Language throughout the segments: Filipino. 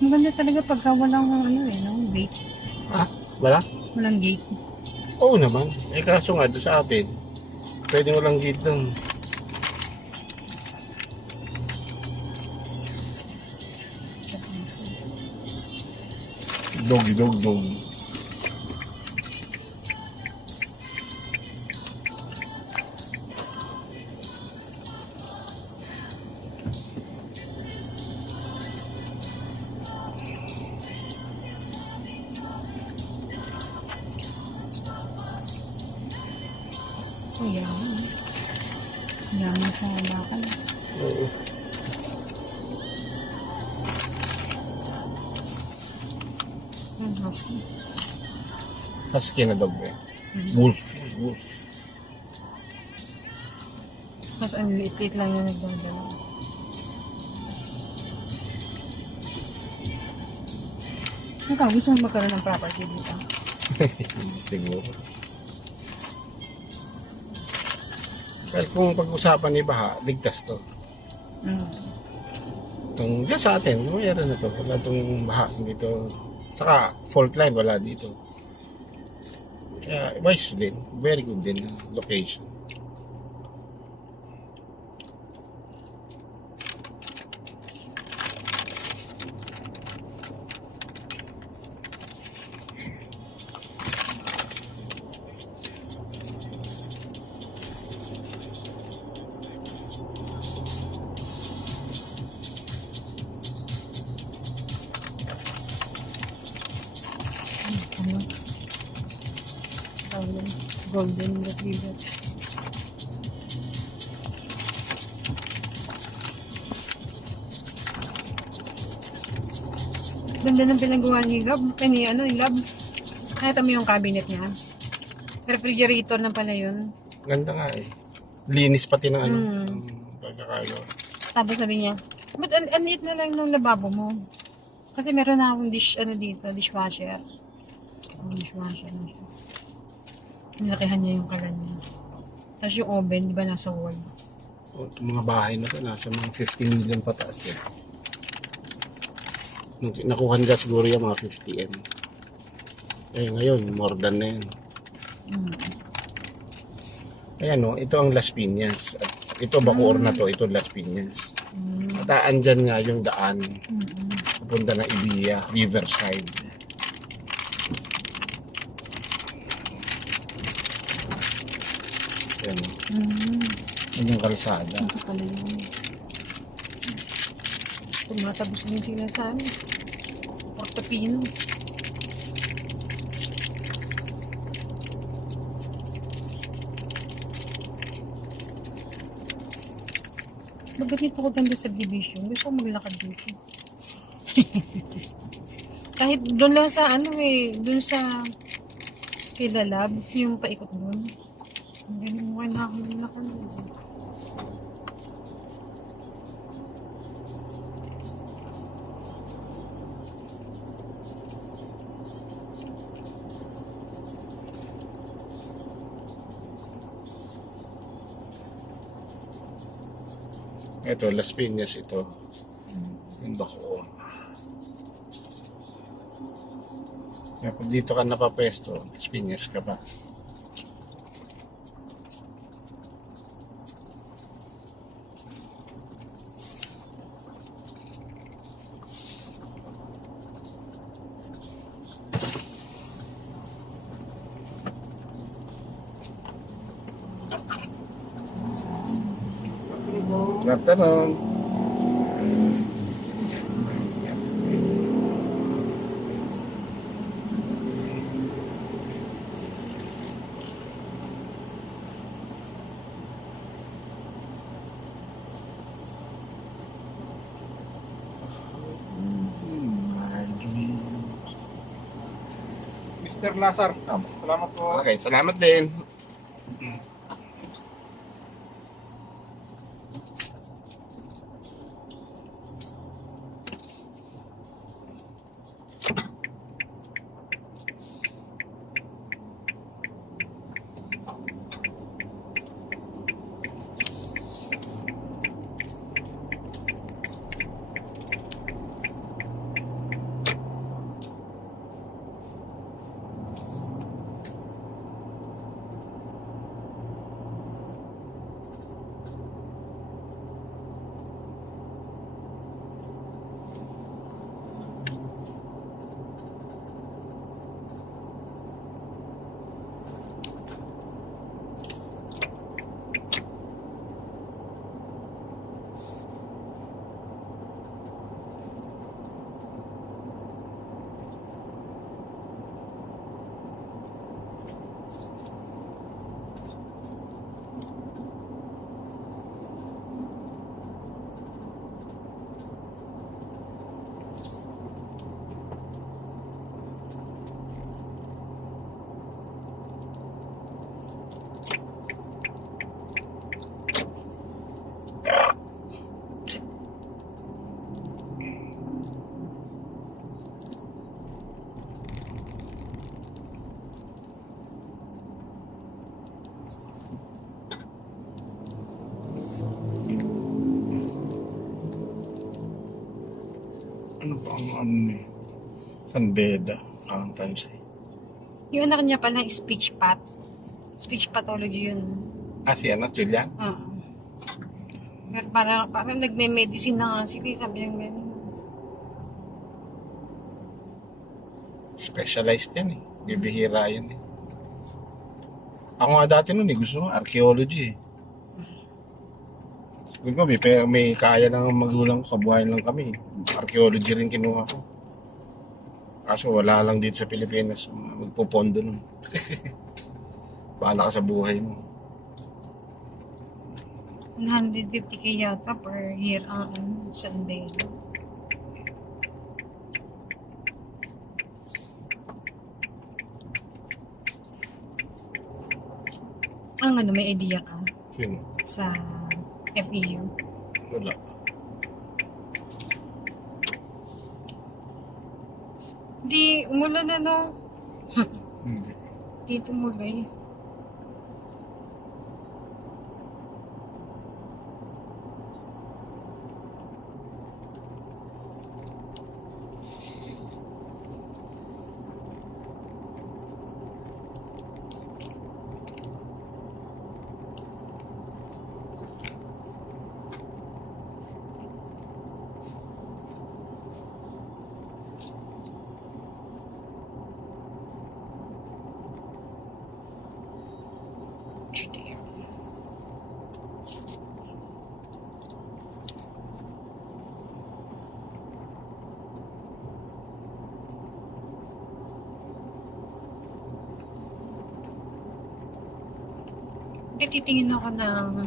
Maganda talaga pagka walang ano eh, no? Gate. Ah, wala? Walang gate. Oo naman. Eh kaso nga doon sa atin, pwede mo lang gate doon. Sa piso. Dog, dog, dog. Oh, yaman. Yaman sa lakal. Oo. Husky. Husky na dog eh. Wolf. Wolf. At ang liit-liit lang yung nagdadala. Ikaw, gusto mo magkaroon ng property dito? Siguro. Well, kung pag-usapan ni Baha, ligtas to. Mm. Itong dyan sa atin, mayroon na to. Wala itong Baha dito. Saka fault line, wala dito. Kaya wise din. Very good din location. Ano? Tawag Golden Retriever. Ganda ng pinagawa ni Gab. Ni Lab. Nakita mo yung cabinet niya. Refrigerator na pala yun. Ganda nga eh. Linis pati ng ano. Mm. Ng pagkakagawa. Tapos sabi niya, ba't ang liit na lang ng lababo mo? Kasi meron na akong dishwasher. Dishwasher na siya. Nilakihan niya yung kalan niya. Tapos yung oven, di ba nasa wall? Itong mga bahay na to, nasa mga 50 million pataas eh. Nakuha nila siguro yung mga 50M. Eh ngayon, more than na yun. Mm. Ayan no, ito ang Las Piñas. At ito Bacoor na to, ito Las Piñas. Mm. At andyan nga yung daan. Mm. Pupunta ng Ibiya, Riverside. Ayan. Mm. Yun yung kalsada. Ito pala yun. Tumatagos din sila sa ano. Portofino. Ba't ganito ko ganda subdivision? Gusto ko maglakad dito. Kahit doon lang sa ano eh, doon sa Kilalab, yung paikot doon. Ang ganun mo kayo nakakalakad. Ito, Las Piñas ito. Yung Bacoor. Kaya pag dito ka napapesto, Las Piñas ka pa. Good afternoon. Mr. Lazar, salamat po. Okay, salamat din. Ano pa ang ano eh? San Beda, accountancy. Yung anak niya pala, speech path. Speech pathology yun. Si Julian? Oo. Pero parang nagme-medicine na nga sila. Sabi niya gano'n. Specialized yan eh. Bibihira yan eh. Ako nga dati nun eh, gusto ko archaeology eh. Sabi ko, may kaya lang ang magulang ko, kabuhayan lang kami. Archaeology rin kinuha ko. Kaso wala lang dito sa Pilipinas magpupondo nun. Bahala ka sa buhay mo. 150k yata per year ang Sunday. Ang ano, may idea ka Sino? sa FEU? Wala. Di, umulan na no. Hindi. Dito umulan. Titingin ako ng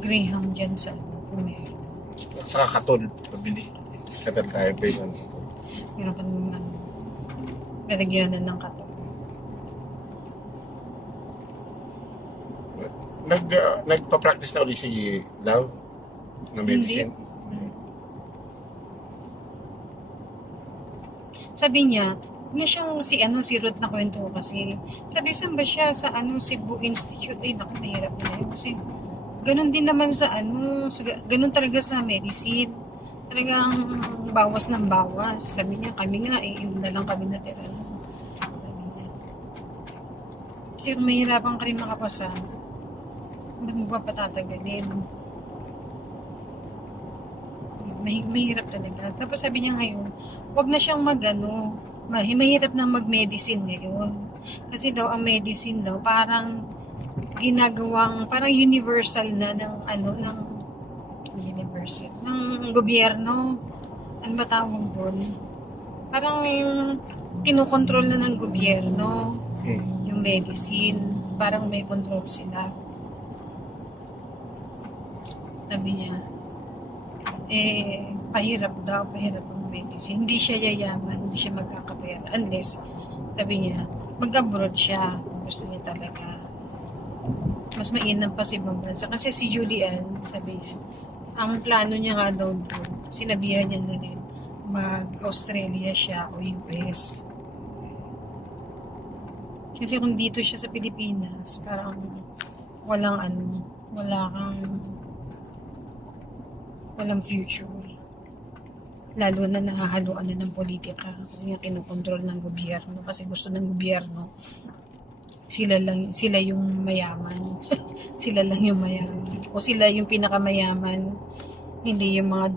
Graham dyan sa kung meron. Saka katol, pabili. Katol tayo pa yun. Meron ka ng ano, lalagyanan ng kato. Nagpa-practice na ulit si Love ng medicine. Sabi niya, na siyang si Ruth na kwento kasi. Sabi, saan ba siya? Sa Cebu Institute. Ay, naku, mahirap na yun. Kasi, ganun din naman sa ganun talaga sa medicine. Talagang bawas ng bawas. Sabi niya, kami nga, yun na lang kami natira. Sabi niya. Kasi kung mahirapan ka rin makapasa, ba't mo pa patatagalin? Mahirap talaga. Tapos sabi niya ngayon, wag na siyang mahirap na mag-medicine ngayon. Kasi daw ang medicine daw parang parang universal na ng gobyerno. Ano ba tawag doon? Parang kinokontrol na ng gobyerno yung medicine. Parang may control sila. Sabi niya, pahirap ang medicine. Hindi siya yayaman, hindi siya magkakapera. Unless, sabi niya, mag-abroad siya. Gusto niya talaga. Mas mainam pa sa ibang bansa. Kasi si Julian, sabi niya, ang plano niya nga daw doon, sinabihan niya na rin, mag-Australia siya o US. Kasi kung dito siya sa Pilipinas, parang walang future. Lalo na nahahaluan na ng politika kasi nga kinokontrol ng gobyerno kasi gusto ng gobyerno sila yung mayaman. Sila lang yung mayaman o sila yung pinakamayaman, hindi yung mga